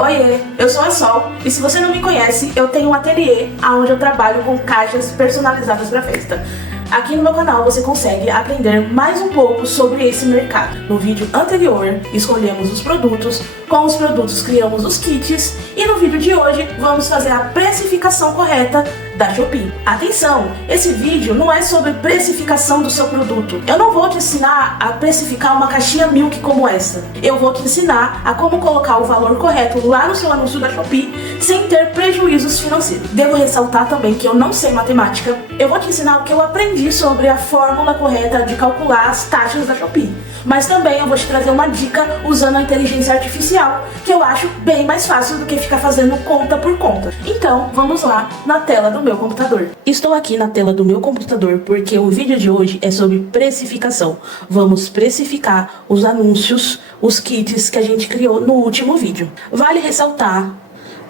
Oiê, eu sou a Sol e se você não me conhece, eu tenho um ateliê onde eu trabalho com caixas personalizadas para festa. Aqui no meu canal você consegue aprender mais um pouco sobre esse mercado. No vídeo anterior, escolhemos os produtos, com os produtos criamos os kits e no vídeo de hoje vamos fazer a precificação correta da Shopee. Atenção, esse vídeo não é sobre precificação do seu produto. Eu não vou te ensinar a precificar uma caixinha Milk como essa. Eu vou te ensinar a como colocar o valor correto lá no seu anúncio da Shopee sem ter prejuízos financeiros. Devo ressaltar também que eu não sei matemática. Eu vou te ensinar o que eu aprendi sobre a fórmula correta de calcular as taxas da Shopee. Mas também eu vou te trazer uma dica usando a inteligência artificial, que eu acho bem mais fácil do que ficar fazendo conta por conta. Então, vamos lá na tela do meu computador. Estou aqui na tela do meu computador porque o vídeo de hoje é sobre precificação. Vamos precificar os anúncios, os kits que a gente criou no último vídeo. Vale ressaltar,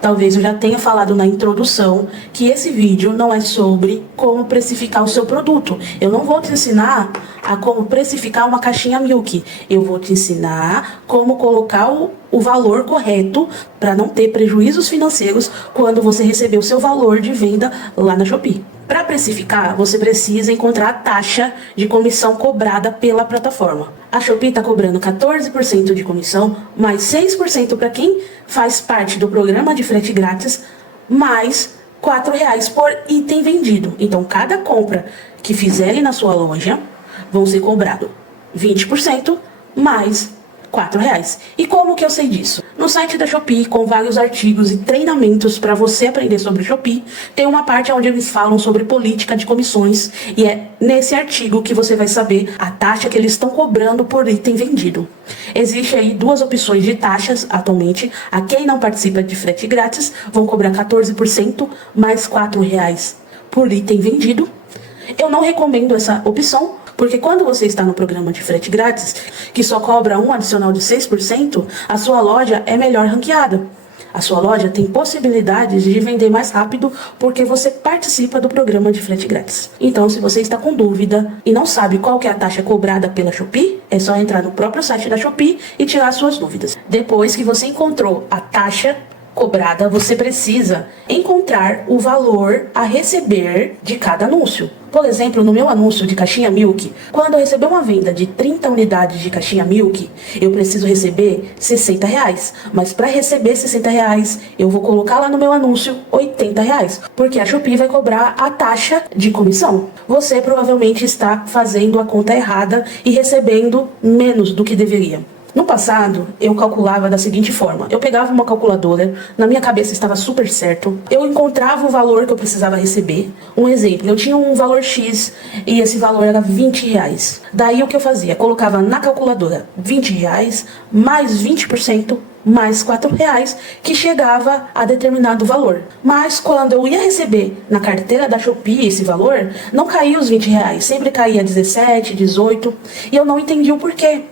talvez eu já tenha falado na introdução, que esse vídeo não é sobre como precificar o seu produto. Eu não vou te ensinar a como precificar uma caixinha Milk. Eu vou te ensinar como colocar o valor correto para não ter prejuízos financeiros quando você receber o seu valor de venda lá na Shopee. Para precificar, você precisa encontrar a taxa de comissão cobrada pela plataforma. A Shopee está cobrando 14% de comissão, mais 6% para quem faz parte do programa de frete grátis, mais R$4 por item vendido. Então, cada compra que fizerem na sua loja vão ser cobrado 20% mais R$4. E como que eu sei disso? No site da Shopee, com vários artigos e treinamentos para você aprender sobre Shopee, tem uma parte onde eles falam sobre política de comissões e é nesse artigo que você vai saber a taxa que eles estão cobrando por item vendido. Existe aí duas opções de taxas atualmente. A quem não participa de frete grátis vão cobrar 14% mais R$4 por item vendido. Eu não recomendo essa opção, porque quando você está no programa de frete grátis, que só cobra um adicional de 6%, a sua loja é melhor ranqueada. A sua loja tem possibilidades de vender mais rápido porque você participa do programa de frete grátis. Então, se você está com dúvida e não sabe qual que é a taxa cobrada pela Shopee, é só entrar no próprio site da Shopee e tirar suas dúvidas. Depois que você encontrou a taxa cobrada, você precisa encontrar o valor a receber de cada anúncio. Por exemplo, no meu anúncio de caixinha Milk, quando eu receber uma venda de 30 unidades de caixinha Milk, eu preciso receber R$60. Mas para receber R$60, eu vou colocar lá no meu anúncio R$80, porque a Shopee vai cobrar a taxa de comissão. Você provavelmente está fazendo a conta errada e recebendo menos do que deveria. No passado, eu calculava da seguinte forma. Eu pegava uma calculadora, na minha cabeça estava super certo. Eu encontrava o valor que eu precisava receber. Um exemplo, eu tinha um valor X e esse valor era R$20. Daí o que eu fazia? Colocava na calculadora R$20 mais 20% mais R$4, que chegava a determinado valor. Mas quando eu ia receber na carteira da Shopee esse valor, não caía os R$20, sempre caía 17, 18, e eu não entendi o porquê.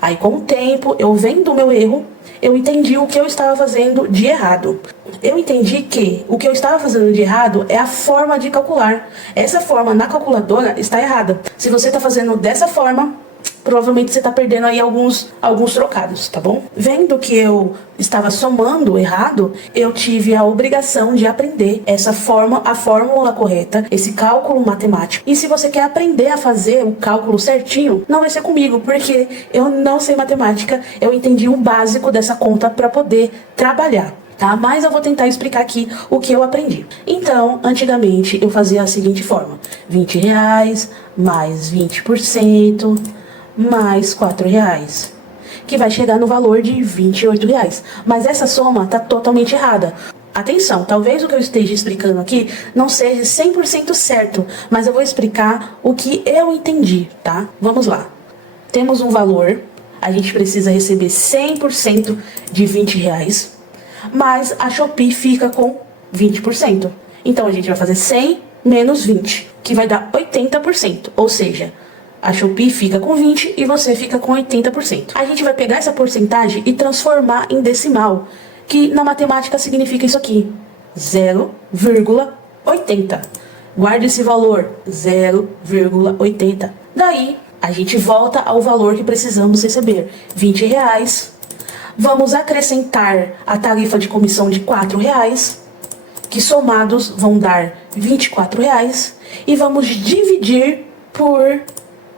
Aí com o tempo, eu vendo o meu erro, eu entendi o que eu estava fazendo de errado. Eu entendi que o que eu estava fazendo de errado é a forma de calcular. Essa forma na calculadora está errada. Se você está fazendo dessa forma, provavelmente você está perdendo aí alguns trocados, tá bom? Vendo que eu estava somando errado, eu tive a obrigação de aprender a fórmula correta, esse cálculo matemático. E se você quer aprender a fazer o cálculo certinho, não vai ser comigo, porque eu não sei matemática, eu entendi o básico dessa conta para poder trabalhar. Tá? Mas eu vou tentar explicar aqui o que eu aprendi. Então, antigamente eu fazia a seguinte forma: R$20 mais 20% mais R$4, que vai chegar no valor de R$28. Mas essa soma está totalmente errada. Atenção, talvez o que eu esteja explicando aqui não seja 100% certo, mas eu vou explicar o que eu entendi, tá? Vamos lá. Temos um valor, a gente precisa receber 100% de R$20, mas a Shopee fica com 20%. Então a gente vai fazer 100 menos 20, que vai dar 80%, ou seja, a Shopee fica com 20% e você fica com 80%. A gente vai pegar essa porcentagem e transformar em decimal, que na matemática significa isso aqui: 0,80. Guarde esse valor, 0,80. Daí, a gente volta ao valor que precisamos receber: R$20 Vamos acrescentar a tarifa de comissão de R$4, que somados vão dar R$24, e vamos dividir por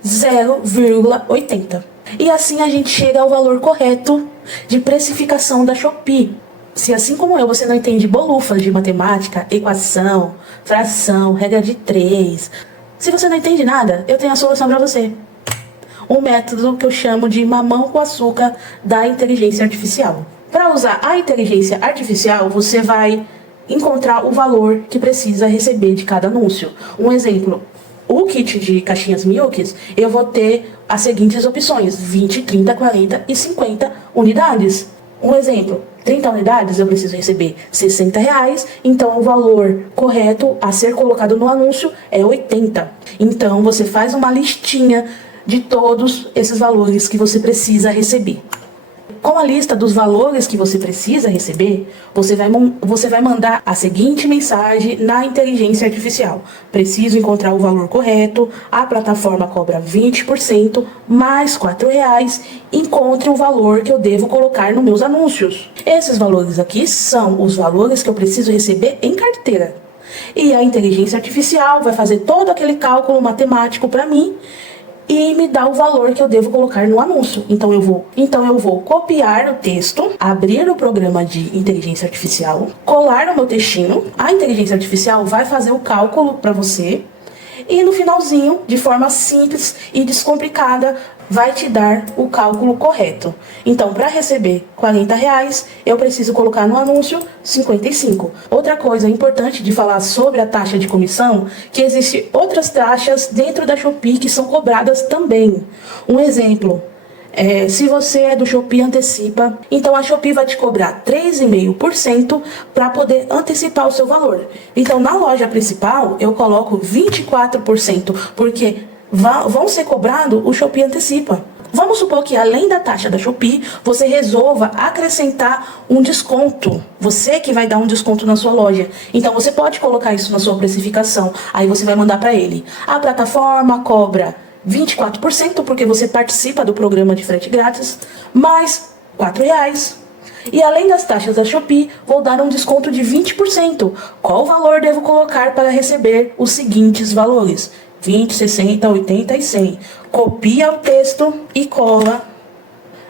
0,80. E assim a gente chega ao valor correto de precificação da Shopee. Se assim como eu, você não entende bolufas de matemática, equação, fração, regra de 3, se você não entende nada, eu tenho a solução para você. Um método que eu chamo de mamão com açúcar da inteligência artificial. Para usar a inteligência artificial, você vai encontrar o valor que precisa receber de cada anúncio. Um exemplo, o kit de caixinhas Milks, eu vou ter as seguintes opções: 20, 30, 40 e 50 unidades. Um exemplo, 30 unidades eu preciso receber R$60, então o valor correto a ser colocado no anúncio é 80. Então você faz uma listinha de todos esses valores que você precisa receber. Com a lista dos valores que você precisa receber, você vai mandar a seguinte mensagem na inteligência artificial: preciso encontrar o valor correto, a plataforma cobra 20%, mais R$4, encontre o valor que eu devo colocar nos meus anúncios. Esses valores aqui são os valores que eu preciso receber em carteira. E a inteligência artificial vai fazer todo aquele cálculo matemático para mim e me dá o valor que eu devo colocar no anúncio. Então eu vou copiar o texto, abrir o programa de inteligência artificial, colar no meu textinho. A inteligência artificial vai fazer o cálculo para você e no finalzinho, de forma simples e descomplicada, vai te dar o cálculo correto. Então, para receber R$40, eu preciso colocar no anúncio 55. Outra coisa importante de falar sobre a taxa de comissão, que existem outras taxas dentro da Shopee que são cobradas também. Um exemplo, se você é do Shopee Antecipa, então a Shopee vai te cobrar 3,5% para poder antecipar o seu valor. Então, na loja principal, eu coloco 24%, porque vão ser cobrados o Shopee Antecipa. Vamos supor que além da taxa da Shopee, você resolva acrescentar um desconto. Você que vai dar um desconto na sua loja. Então você pode colocar isso na sua precificação. Aí você vai mandar para ele: a plataforma cobra 24% porque você participa do programa de frete grátis, mais R$4. E além das taxas da Shopee, vou dar um desconto de 20%. Qual valor devo colocar para receber os seguintes valores? 20, 60, 80 e 100. Copia o texto e cola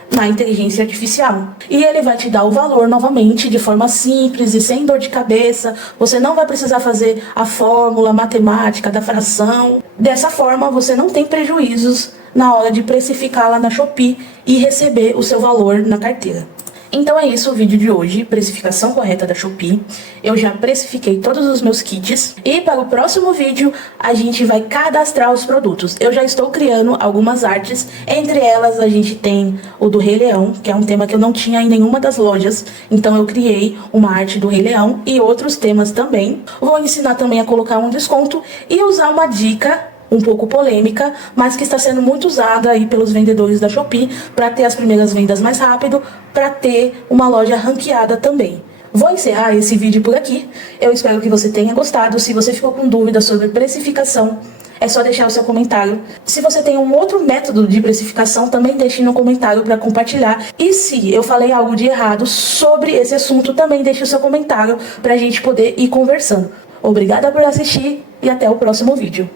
na inteligência artificial. E ele vai te dar o valor novamente de forma simples e sem dor de cabeça. Você não vai precisar fazer a fórmula matemática da fração. Dessa forma, você não tem prejuízos na hora de precificar lá na Shopee e receber o seu valor na carteira. Então é isso o vídeo de hoje, precificação correta da Shopee. Eu já precifiquei todos os meus kits e para o próximo vídeo a gente vai cadastrar os produtos. Eu já estou criando algumas artes, entre elas a gente tem o do Rei Leão, que é um tema que eu não tinha em nenhuma das lojas, então eu criei uma arte do Rei Leão e outros temas também. Vou ensinar também a colocar um desconto e usar uma dica um pouco polêmica, mas que está sendo muito usada aí pelos vendedores da Shopee para ter as primeiras vendas mais rápido, para ter uma loja ranqueada também. Vou encerrar esse vídeo por aqui. Eu espero que você tenha gostado. Se você ficou com dúvidas sobre precificação, é só deixar o seu comentário. Se você tem um outro método de precificação, também deixe no comentário para compartilhar. E se eu falei algo de errado sobre esse assunto, também deixe o seu comentário para a gente poder ir conversando. Obrigada por assistir e até o próximo vídeo.